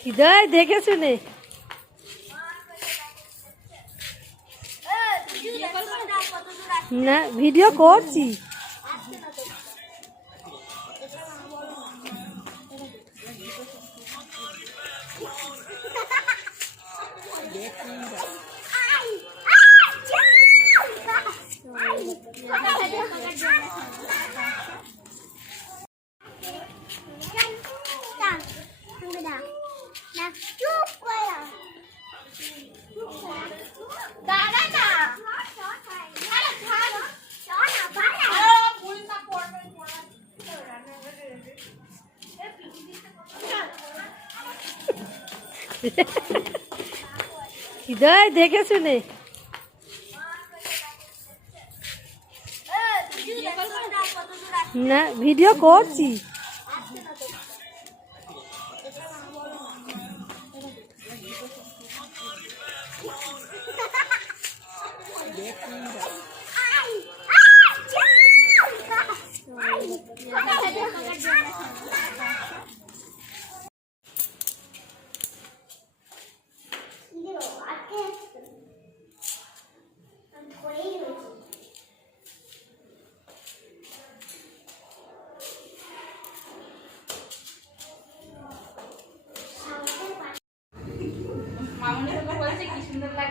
হৃদয় দেখে শুনে না ভিডিও করছি। Ha, ha, ha. হৃদয় দেখে শুনে না ভিডিও করছি।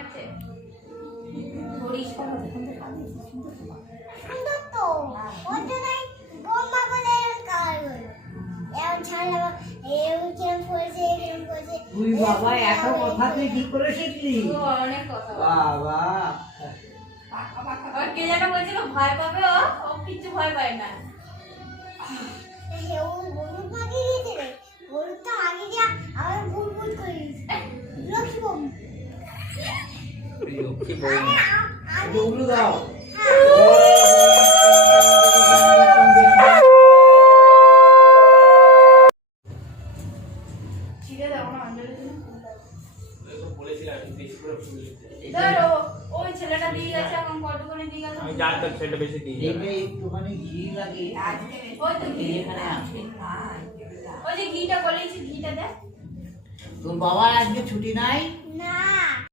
লাগছে ধরিস সুন্দর তো ওর জন্যই বোমা বলে এরকম কালার হলো এরকম ছাড়া এরকম কিরম পড়েছে কিরম পড়েছে তুই বাবা এত কথা তুই কি করে শিখলি? অনেক কথা। বাবা। আর কে যেন বলছিল ভয় পাবে ও? ও কিছু ভয় পায় না। ঘি লাগে ওই তো ঘি এখানে আছে ওই যে ঘিটা বলেছি ঘিটা দে তোর বাবা আজকে ছুটি নাই না